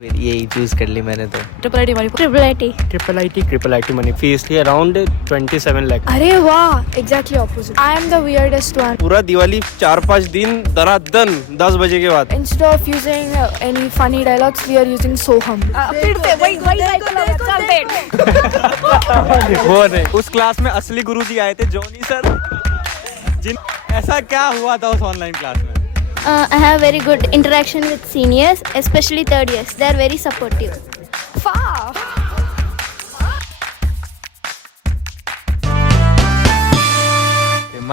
फिर यही चूज कर ली मैंने तो। ट्रिपल आईटी मनी फीस थी अराउंड 27 लाख। अरे वाह, exactly opposite. I am the weirdest one. पूरा दिवाली 4-5 दिन धड़ाधन 10 बजे के बाद। Instead of using any funny dialogues, we are using सोहम। फिर से वही वो नहीं, उस क्लास में असली गुरुजी आए थे, जॉनी सर। जिन ऐसा क्या हुआ था उस ऑनलाइन क्लास में? I have very good interaction with seniors, especially third years. They are very supportive.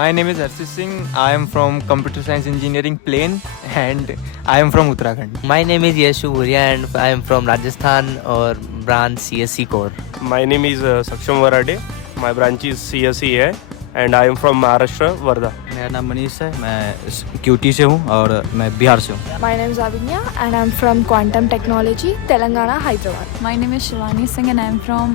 My name is Harshit Singh. I am from Computer Science Engineering Plain and I am from Uttarakhand. My name is Yashu Bhuria and I am from Rajasthan और branch CSE core. My name is Saksham Varade. My branch is CSE है and I am from Maharashtra, Wardha. मेरा नाम मनीष है, मैं cutie से हूँ और मैं बिहार से हूँ। My name is Avinya and I am from Quantum Technology, Telangana, Hyderabad. My name is Shivani Singh and I am from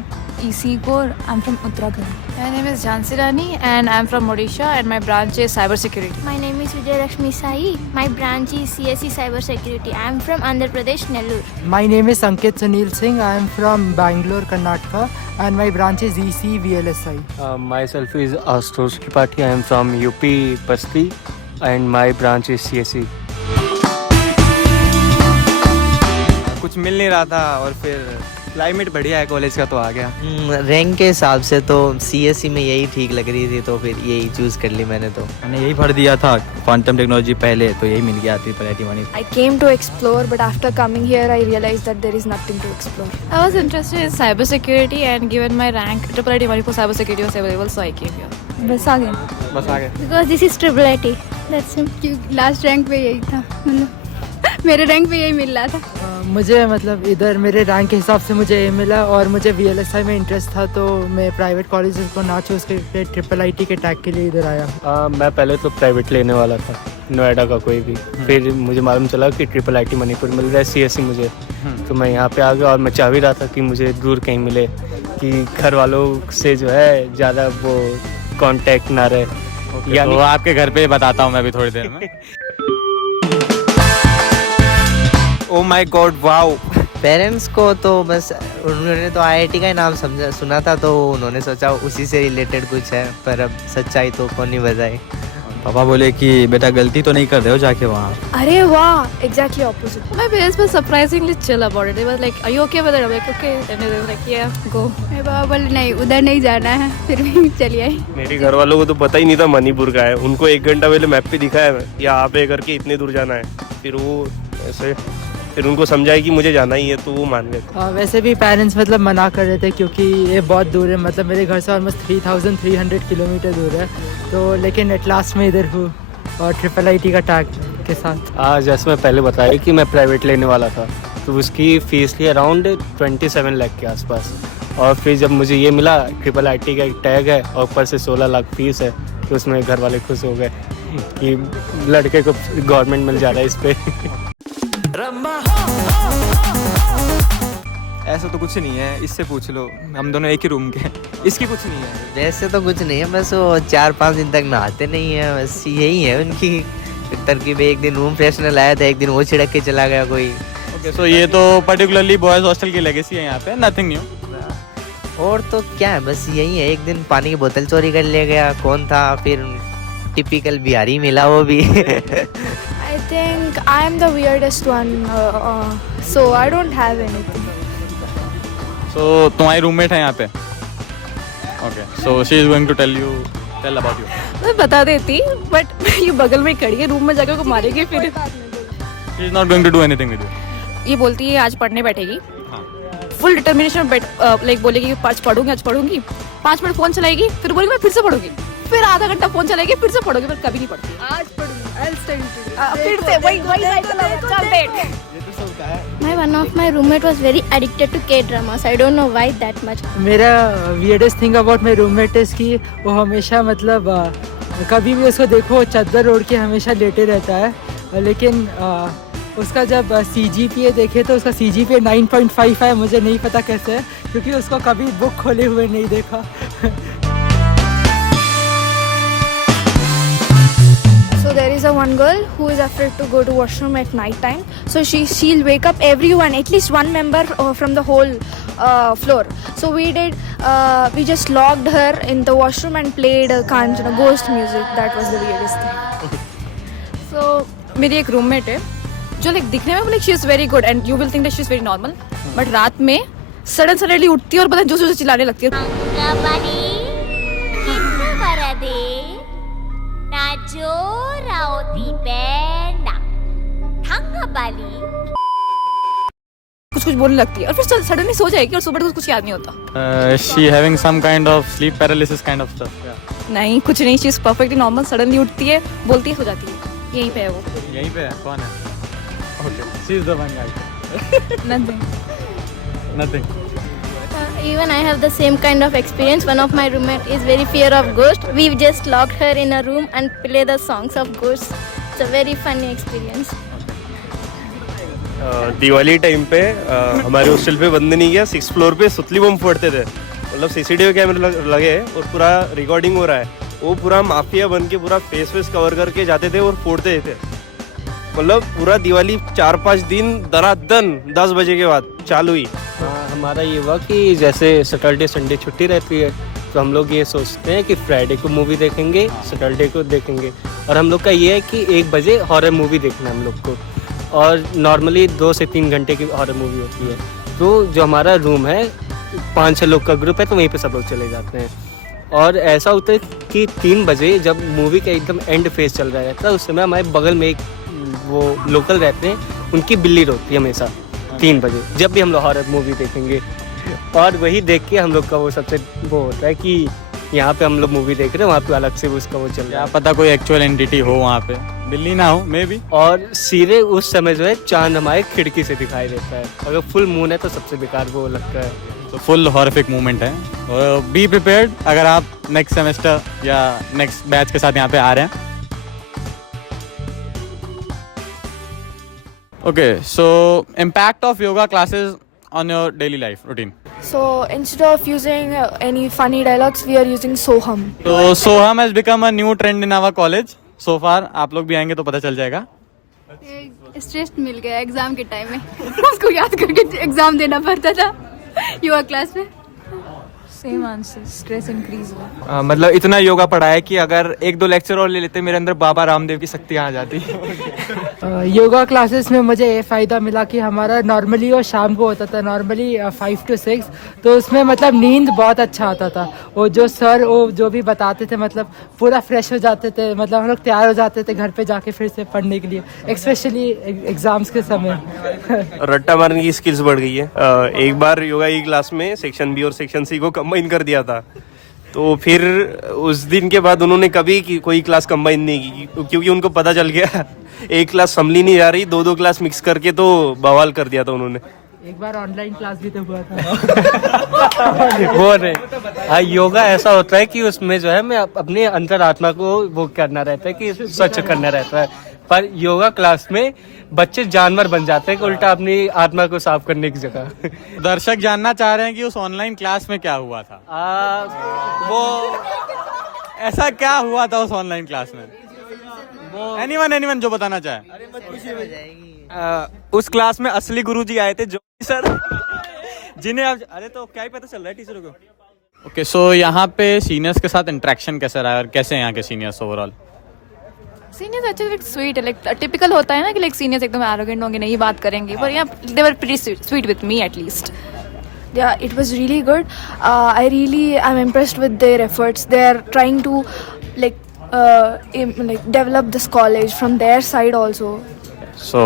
EC Core. I'm from Uttarakhand. My name is Jhansi Rani and I am from Odisha and my branch is Cybersecurity. My name is Vijay Lakshmi Sai. My branch is CSE Cybersecurity. I am from Andhra Pradesh, Nellore. My name is Ankit Sunil Singh. I am from Bangalore, Karnataka, and my branch is EC VLSI. Myself is Ashutosh Tripathi. I am from UP Basti and my branch is CSE. कुछ मिल नहीं रहा था और फिर climate बढ़िया है college का तो आ गया। रैंक के हिसाब से तो CSE में यही ठीक लग रही थी तो फिर यही चूज कर ली मैंने तो। मैंने यही भर दिया था क्वांटम टेक्नोलॉजी पहले, तो यही मिल गया triple IT money. I came to explore, but after coming here, I realized that there is nothing to explore. I was interested in cybersecurity and given my rank, IIT Manipur cybersecurity was available, so I came here. बस आ गए। Because this is triple IT. That's it. Last rank पे यही था, मतलब मेरे rank पे यही मिल रहा था। मुझे मतलब इधर मेरे रैंक के हिसाब से मुझे ये मिला और मुझे VLSI में इंटरेस्ट था, तो मैं प्राइवेट कॉलेजेस को ना चूज़ करके ट्रिपल आईटी के टैग के लिए इधर आया। मैं पहले तो प्राइवेट लेने वाला था, नोएडा का कोई भी। फिर मुझे मालूम चला कि ट्रिपल आईटी मणिपुर मिल रहा है CSE मुझे, तो मैं यहाँ पे आ गया और मैं चाह भी रहा था कि मुझे दूर कहीं मिले, कि घर वालों से जो है ज़्यादा वो कांटेक्ट ना रहे। यानी तो आपके घर पे बताता हूँ मैं अभी थोड़ी देर में। Oh my God, wow. Parents को तो बस उन्होंने तो IIT का ही नाम समझा सुना था, तो उन्होंने सोचा उसी से रिलेटेड कुछ है, पर अब सच्चाई तो कौन नहीं बताए। पापा बोले कि बेटा गलती तो नहीं कर रहे हो जाके वहाँ। अरे वाह, exactly opposite. My parents were surprisingly chill about it. They were like, "Are you okay with it?" I'm like, "Okay." And they were like, "Yeah, go." मेरे पापा बोले नहीं, उधर नहीं जाना है, फिर भी चली आई। मेरे घर वालों को तो पता ही नहीं था मणिपुर का है, उनको 1 घंटा पहले मैप पे दिखाया यहाँ पे करके इतने दूर जाना है, फिर वो ऐसे फिर उनको समझाया कि मुझे जाना ही है, तो वो मान गए। वैसे भी पेरेंट्स मतलब मना कर रहे थे क्योंकि ये बहुत दूर है, मतलब मेरे घर से ऑलमोस्ट 3300 किलोमीटर दूर है, तो लेकिन एट लास्ट में इधर हूँ और ट्रिपल आईटी का टैग के साथ। जैसे मैं पहले बताया कि मैं प्राइवेट लेने वाला था, तो उसकी फ़ीस थी अराउंड 27 लाख के आसपास, और फिर जब मुझे ये मिला ट्रिपल आईटी का एक टैग है और ऊपर से 16 लाख फीस है, तो उसमें घर वाले खुश हो गए कि लड़के को गवर्नमेंट मिल जा रहा है इस पर। ऐसा तो कुछ नहीं है, इससे पूछ लो, हम दोनों एक ही रूम के हैं। इसकी कुछ नहीं है। वैसे तो कुछ नहीं है, बस वो 4-5 दिन तक नहाते नहीं है, बस यही है उनकी तरकीब। एक दिन रूम फ्रेशनर लाया था, एक दिन वो छिड़क के चला गया कोई। ओके, सो ये तो पर्टिकुलरली बॉयज हॉस्टल की लेगेसी है यहाँ पे, नथिंग न्यू। और तो क्या है, बस यही है। एक दिन पानी की बोतल चोरी कर ले गया, कौन था, फिर टिपिकल बिहारी मिला वो भी। I think I am the weirdest one, so I don't have anything. सो तुम्हारी रूममेट है यहाँ पे? Okay, so she is going to tell about you. मैं बता देती, बट ये बगल में खड़ी है, रूम में जाकर को मारेगी फिर। She is not going to do anything with you. ये बोलती है आज पढ़ने बैठेगी, फुल डिटर्मिनेशन, लाइक बोलेगी आज पढ़ूंगी, 5 मिनट फोन चलाएगी, फिर बोलेगी मैं फिर से पढ़ूंगी, फिर आधा घंटा फोन चलाएगी, फिर से पढ़ोगी, पर कभी नहीं पढ़ती। आज पढ़ूंगी, फिर से वही चल बैठ। One of my roommate was very addicted to K-dramas. I don't know why that much. मेरा weirdest thing about my roommate is कि वो हमेशा मतलब कभी भी उसको देखो चादर ओढ़ के हमेशा लेटे रहता है, लेकिन उसका जब CGPA देखे तो उसका CGPA 9.5 है। मुझे नहीं पता कैसे है, क्योंकि उसको कभी बुक खोले हुए नहीं देखा। So there is is a one girl who is afraid to go to washroom at night time. So she'll wake up everyone, at least one member from the whole floor. So we just locked her in the washroom and played Kanchana ghost music. That was the weirdest thing. So मेरी एक roommate है जो like दिखने में she is very good and you will think that she is very normal, but रात में suddenly उठती है और पता जोर से चिल्लाने लगती है. कुछ बोलने लगती है और फिर सडनली सो जाएगी और सुबह कुछ याद नहीं होता. She having some kind of sleep paralysis kind of stuff. नहीं कुछ नहीं, she is perfectly normal. Suddenly उठती है, बोलती है, सो जाती है. यहीं पे है वो. यहीं पे है. कौन है? Okay, she is the one guy. Nothing. Even I have the same kind of experience. One of my roommate is very fear of ghost. We've just locked her in a room and play the songs of ghosts. It's a very funny experience. Diwali time पे हमारे hostel पे बंद नहीं किया. 6th floor पे सुतली बम फोड़ते थे. मतलब CCTV कैमरे लगे और पूरा रिकॉर्डिंग हो रहा है. वो पूरा माफिया बन के पूरा फेस कवर करके जाते थे और फोड़ते थे. मतलब पूरा दिवाली 4-5 दिन दरादन 10 बजे के बाद चालू हुई. हमारा ये हुआ कि जैसे सैटरडे संडे छुट्टी रहती है तो हम लोग ये सोचते हैं कि फ्राइडे को मूवी देखेंगे, सैटरडे को देखेंगे. और हम लोग का ये है कि 1 बजे हॉरर मूवी देखना है हम लोग को. और नॉर्मली 2 से 3 घंटे की हॉरर मूवी होती है. तो जो हमारा रूम है 5-6 लोग का ग्रुप है तो वहीं पे सब लोग चले जाते हैं. और ऐसा होता है कि 3 बजे जब मूवी का एकदम एंड फेज चल रहा रहता है उस समय हमारे बगल में एक वो लोकल रहते हैं, उनकी बिल्ली रोती है हमेशा 3 बजे जब भी हम लोग हॉरर मूवी देखेंगे. और वही देख के हम लोग का वो सबसे वो होता है कि यहाँ पे हम लोग मूवी देख रहे हैं, वहाँ पे अलग से उसका वो चल रहा है. पता कोई एक्चुअल एंटिटी हो वहाँ पे, बिल्ली ना हो मे बी. और सीधे उस समय जो है चांद हमारे खिड़की से दिखाई देता है. अगर फुल मून है तो सबसे बेकार वो लगता है. तो फुल हॉरिफिक मोमेंट है. और बी प्रिपेयर्ड अगर आप नेक्स्ट सेमेस्टर या नेक्स्ट बैच के साथ यहाँ पे आ रहे हैं. Okay, so impact of yoga classes on your daily life routine. So instead of using any funny dialogues, we are using Soham. तो सोहम has become a new trend in our college. So far आप लोग भी आएंगे तो पता चल जाएगा. Stress मिल गया एग्जाम के टाइम में. उसको याद करके एग्जाम देना पड़ता था योगा क्लास में. सेम आंसर, स्ट्रेस इंक्रीज हुआ. मतलब इतना योगा पढ़ा है कि अगर 1-2 लेक्चर और ले लेते मेरे अंदर बाबा रामदेव की शक्तियाँ आ जाती. योगा क्लासेस में मुझे ये फ़ायदा मिला कि हमारा नॉर्मली वो शाम को होता था, नॉर्मली 5 to 6. तो उसमें मतलब नींद बहुत अच्छा आता था. वो जो सर वो जो भी बताते थे मतलब पूरा फ्रेश हो जाते थे. मतलब हम लोग तैयार हो जाते थे घर पे जाके फिर से पढ़ने के लिए, स्पेशली एग्जाम्स के समय. रट्टा मारने की स्किल्स बढ़ गई है. एक बार योगा की क्लास में सेक्शन बी और सेक्शन सी को कंबाइन कर दिया था. तो फिर उस दिन के बाद उन्होंने कभी कोई क्लास कंबाइन नहीं की क्योंकि उनको पता चल गया एक क्लास संभली नहीं जा रही, 2 क्लास मिक्स करके तो बवाल कर दिया था उन्होंने. एक बार ऑनलाइन क्लास भी तो हुआ था. वो नहीं. हाँ, योगा ऐसा होता है कि उसमें जो है मैं अपने अंतरात्मा को वो करना रहता है कि स्वच्छ करना रहता है. पर योगा क्लास में बच्चे जानवर बन जाते हैं कि उल्टा अपनी आत्मा को साफ करने की जगह. दर्शक जानना चाह रहे हैं कि उस ऑनलाइन क्लास में क्या हुआ था. वो ऐसा क्या हुआ था उस ऑनलाइन क्लास में. एनीवन जो बताना चाहे. उस क्लास में असली गुरुजी आए थे जो सर जिन्हें आप अरे तो क्या ही पता चल रहा है टीचरों को. ओके, सो यहाँ पे सीनियर्स के साथ इंटरेक्शन कैसे रहा है और कैसे यहाँ के seniors overall. Seniors actually like sweet है. लाइक टिपिकल होता है ना कि लाइक सीनियर्स एकदम एरोगेंट होंगे, नहीं बात करेंगे. पर यहाँ they were pretty sweet with me at least. Yeah, it was really good. I'm impressed with their efforts. They are trying to develop this college from their side also. So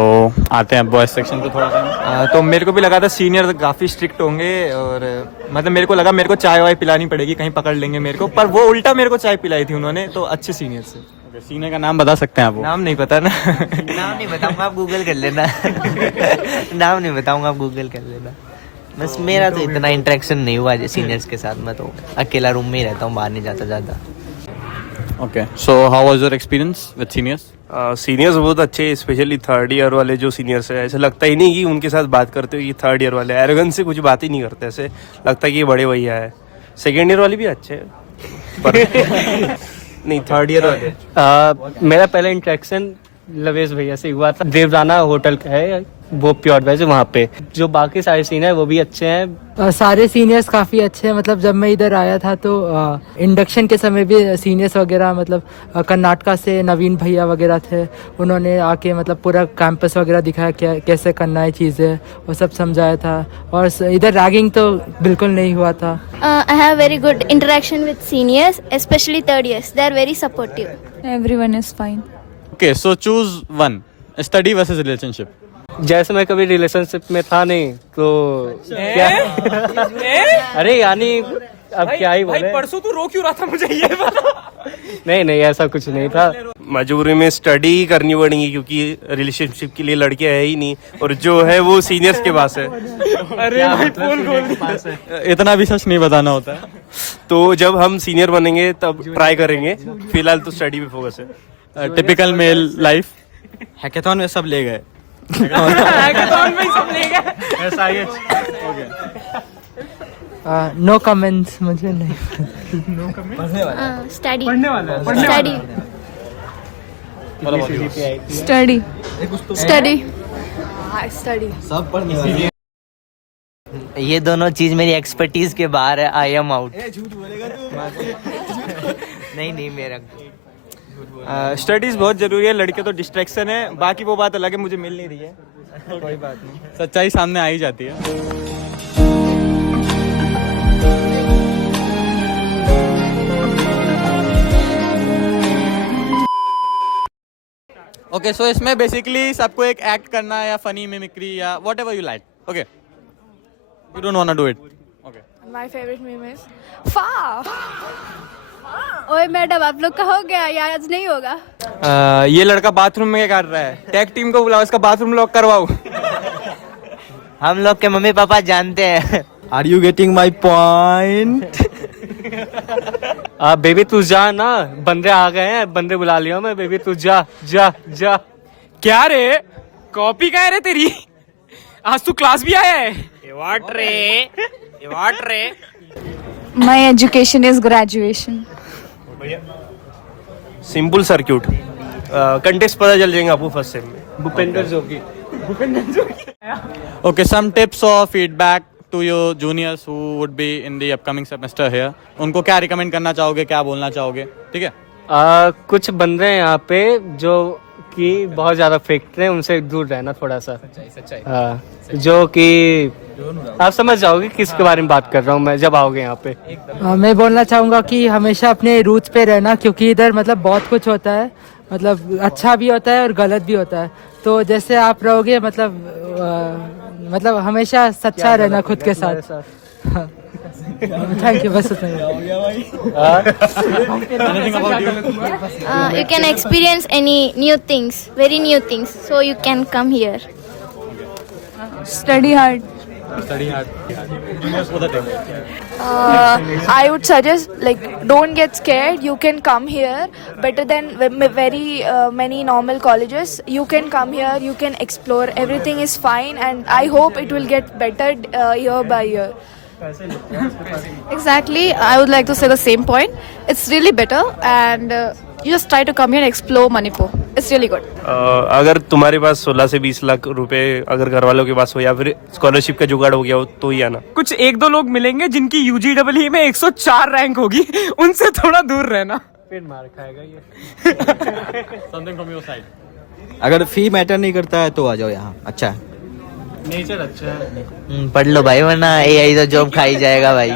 आते हैं boys section पे थोड़ा सा. तो मेरे को भी लगा था सीनियर काफी स्ट्रिक्ट होंगे और मतलब मेरे को लगा मेरे को चाय वाय पिलानी पड़ेगी, कहीं पकड़ लेंगे मेरे को. पर वो उल्टा मेरे को चाय पिलाई थी उन्होंने. तो अच्छे सीनियर से. सीनियर का नाम बता सकते हैं आप. नाम नहीं पता ना. नाम नहीं बताऊंगा, आप गूगल कर लेना. नाम नहीं बताऊंगा, आप गूगल कर लेना. बस मेरा तो इतना इंटरेक्शन नहीं हुआ सीनियर्स के साथ. मैं तो अकेला रूम में ही रहता हूँ, बाहर नहीं जाता ज़्यादा. Okay, so how was your experience with seniors. Seniors बहुत अच्छे, स्पेशली 3rd ईयर वाले जो सीनियर्स है. ऐसा लगता ही नहीं कि उनके साथ बात करते हो कि 3rd ईयर वाले एरोगेंस से कुछ बात ही नहीं करते. ऐसे लगता है कि ये बड़े भैया है. 2nd ईयर वाले भी अच्छे हैं. नहीं थर्ड ईयर वाले। मेरा पहला इंटरेक्शन लवेश भैया से हुआ था। देवराना होटल का है वो, प्योर वेज, वहाँ पे जो बाकी सारे सीन है वो भी अच्छे हैं। सारे सीनियर्स काफ़ी अच्छे हैं। मतलब जब मैं इधर आया था तो इंडक्शन के समय भी सीनियर्स वगैरह, मतलब कर्नाटका से नवीन भैया वगैरह थे, उन्होंने आके मतलब पूरा कैंपस वगैरह दिखाया क्या कैसे करना है चीज़ें, वो सब समझाया था। और इधर रैगिंग तो बिल्कुल नहीं हुआ था। I have very good interaction with seniors, especially third years. They are very supportive. Everyone is fine. Okay, so choose one. Study versus relationship. जैसे मैं कभी रिलेशनशिप में था नहीं तो क्या अरे यानी अब क्या ही बोले। परसों तू रो क्यों रहा था मुझे ये बता। नहीं ऐसा कुछ नहीं था। मजबूरी में स्टडी करनी पड़ेगी क्योंकि रिलेशनशिप के लिए लड़के है ही नहीं, और जो है वो सीनियर्स के पास है। अरे भाई फोन खोल, इतना भी सच नहीं बताना होता है। तो जब हम सीनियर बनेंगे तब ट्राई करेंगे, फिलहाल तो स्टडी पे फोकस है। Typical mail life. हैकेथॉन में सब ले गए। हैकेथॉन में सब ले गए। SIH। नो कमेंट्स, मुझे नहीं। Study. Study. Study. Study. Study. ये दोनों चीज मेरी एक्सपर्टीज के बाहर है। I am out. नहीं मेरा स्टडीज बहुत जरूरी है, लड़के तो डिस्ट्रैक्शन है, बाकी वो बात अलग है, मुझे मिल नहीं रही है, कोई बात नहीं, सच्चाई सामने आ ही जाती है। ओके, सो इसमें बेसिकली सबको एक एक्ट करना है या फनी मिमिक्री या whatever you like. Okay, you don't want to do it. Okay, My favorite meme is Fa. ओए मैडम, आप लोग का हो गया या आज नहीं होगा? ये लड़का बाथरूम में क्या कर रहा है? टैग टीम को बुलाओ, इसका बाथरूम लॉक करवाओ। हम लोग के मम्मी पापा जानते हैं। Are you getting my point? Baby तू जा ना, बंदे आ गए हैं, बंदे बुला लिया मैं। बेबी तू जा जा जा। क्या रे, कॉपी क्या है रे तेरी? आज तू क्लास भी आया है? व्हाट रे? My education is graduation. Simple circuit, context पता चल जाएगा आपको फर्स्ट सेम में। भूपेंद्र जोगी। Okay, some tips or feedback to your juniors who would be in the upcoming semester here. उनको क्या रिकमेंड करना चाहोगे, क्या बोलना चाहोगे? ठीक है। कुछ बंदे हैं यहाँ पे जो कि बहुत ज्यादा फेंकते हैं, उनसे दूर रहना थोड़ा सा। सच्चाई। जो कि आप समझ जाओगे किसके बारे में बात कर रहा हूँ मैं जब आओगे यहाँ पे। मैं बोलना चाहूँगा कि हमेशा अपने रूट्स पे रहना, क्योंकि इधर मतलब बहुत कुछ होता है, मतलब अच्छा भी होता है और गलत भी होता है। तो जैसे आप रहोगे मतलब हमेशा सच्चा रहना खुद के साथ। थैंक यू, बस उतना ही। You can experience any new things, very new things. So you can come here. Study hard. I would suggest, like, don't get scared. You can come here. Better than very many normal colleges. You can come here. You can explore. Everything is fine, and I hope it will get better year by year. Exactly. I would like to say the same point. It's really better, and you just try to come here and explore Manipur. It's really good. अगर तुम्हारे पास 16 से 20 लाख रुपए अगर घर वालों के पास हो या फिर स्कॉलरशिप का जुगाड़ हो गया हो तो ही आना। कुछ एक दो लोग मिलेंगे जिनकी UGEE में 104 रैंक होगी, उनसे थोड़ा दूर रहना, फिर मार खाएगा ये। Something from your side. अगर फी मैटर नहीं करता है तो आ जाओ यहाँ, अच्छा है। नेचर अच्छा है। पढ़ लो भाई, वरना AI तो जॉब खा ही जाएगा भाई।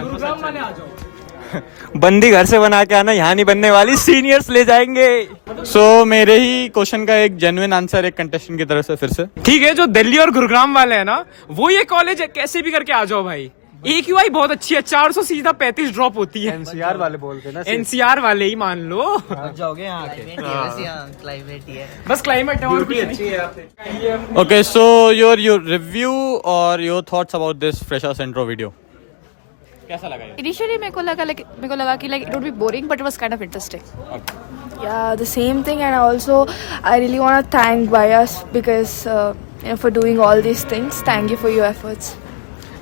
बंदी घर से बना के आना, यहाँ नहीं बनने वाली, सीनियर्स ले जाएंगे। So मेरे ही क्वेश्चन का एक जेन्युइन आंसर एक कंटेस्टेंट की तरफ से फिर से। ठीक है, जो दिल्ली और गुरुग्राम वाले हैं ना, वो ये कॉलेज है, कैसे भी करके आ जाओ भाई। AQI बहुत अच्छी है, 400 सीधा 35 ड्रॉप होती है। NCR वाले बोलते हैं ना, NCR वाले ही मान लो। जाओगे यहाँ आके। क्लाइमेट ही है, बस क्लाइमेट है और कुछ अच्छी है। Okay, so your review or your thoughts about this freshers intro video. कैसा लगा ये? Initially मेरे को लगा कि like it would be boring, but it was kind of interesting. Yeah, the same thing, and also I really want to thank Bias because for doing all these things. Thank you for your efforts.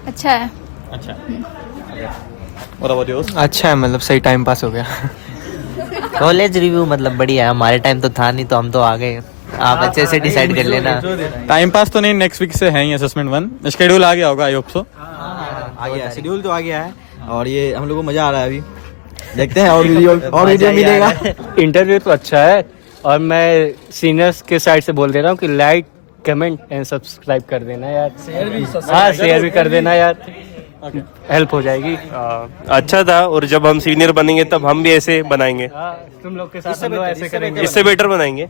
अच्छा है। अच्छा। What about yours? अच्छा है, मतलब सही time pass हो गया। College review मतलब बढ़िया है, हमारे टाइम तो था नहीं तो हम तो आ गए, आप अच्छे से डिसाइड कर लेना। टाइम पास तो नहीं, नेक्स्ट वीक से है ही असेसमेंट 1, शेड्यूल आ गया होगा आई होप सो। आ गया शेड्यूल तो आ गया है और ये हम लोग को मजा आ रहा है अभी, देखते हैं और वीडियो मिलेगा। इंटरव्यू तो अच्छा है और मैं सीनियर्स के साइड से बोल दे रहा हूँ कि लाइक कमेंट एंड सब्सक्राइब कर देना यार, हाँ शेयर भी कर देना यार, हेल्प हो जाएगी। अच्छा था, और जब हम सीनियर बनेंगे तब हम भी ऐसे बनाएंगे, तुम लोग के साथ हम लोग ऐसे करेंगे, इससे बेटर बनाएंगे।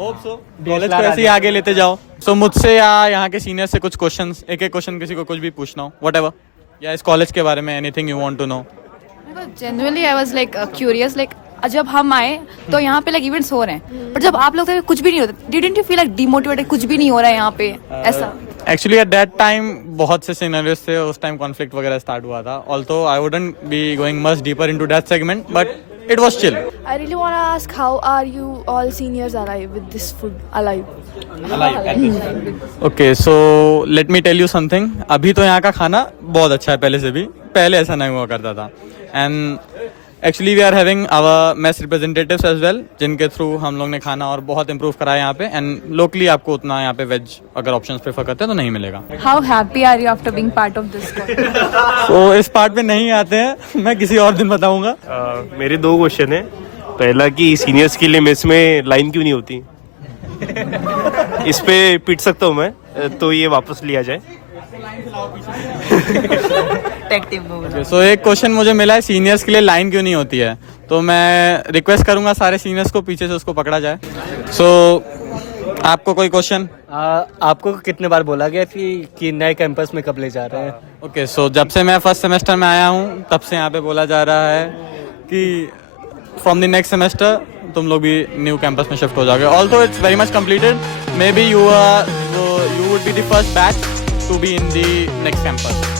होप सो कॉलेज को ऐसे ही आगे लेते जाओ। सो मुझसे या यहाँ के सीनियर से कुछ क्वेश्चंस, एक क्वेश्चन किसी को कुछ भी पूछना हो, व्हाटएवर, या इस कॉलेज के बारे में anything you want to know. Genuinely I was like curious, like जब हम आए तो यहाँ पे लाइक इवेंट्स हो रहे हैं, बट जब आप लोग थे कुछ भी नहीं होता, didn't you feel like demotivated, कुछ भी नहीं हो रहा है यहाँ पे ऐसा? एक्चुअली एट दैट टाइम बहुत से सिनेरियोस थे, उस टाइम कॉन्फ्लिक्ट वगैरह स्टार्ट हुआ था। Also I wouldn't be going much deeper into that segment, but it was chill. I really want to ask, how are you all seniors alive with this food? Alive. Okay, so let me tell you something. अभी तो यहाँ का खाना बहुत अच्छा है, पहले से भी, पहले ऐसा नहीं हुआ करता था। And actually we are having our mess representatives as well, जिनके थ्रू हम लोग ने खाना और बहुत इम्प्रूव करा है यहाँ पे। एंड लोकली आपको उतना यहाँ पे वेज अगर ऑप्शंस प्रेफर करते हैं तो नहीं मिलेगा। How happy are you after being part of this? तो इस पार्ट में नहीं आते हैं, मैं किसी और दिन बताऊंगा। मेरे 2 क्वेश्चन है। पहला कि सीनियर्स के लिए मेस में लाइन क्यों नहीं होती? इस पे पीट सकता हूँ मैं, तो ये वापस लिया जाए। सो एक क्वेश्चन मुझे मिला है, सीनियर्स के लिए लाइन क्यों नहीं होती है, तो मैं रिक्वेस्ट करूंगा सारे सीनियर्स को पीछे से उसको पकड़ा जाए। सो आपको कोई क्वेश्चन? आपको कितने बार बोला गया कि नए कैंपस में कब ले जा रहे हैं? ओके, सो जब से मैं फर्स्ट सेमेस्टर में आया हूँ तब से यहाँ पे बोला जा रहा है कि फ्रॉम द नेक्स्ट सेमेस्टर तुम लोग भी न्यू कैंपस में शिफ्ट हो जाओगे। Although it's very much completed, maybe you would be the first batch to be in the next campus.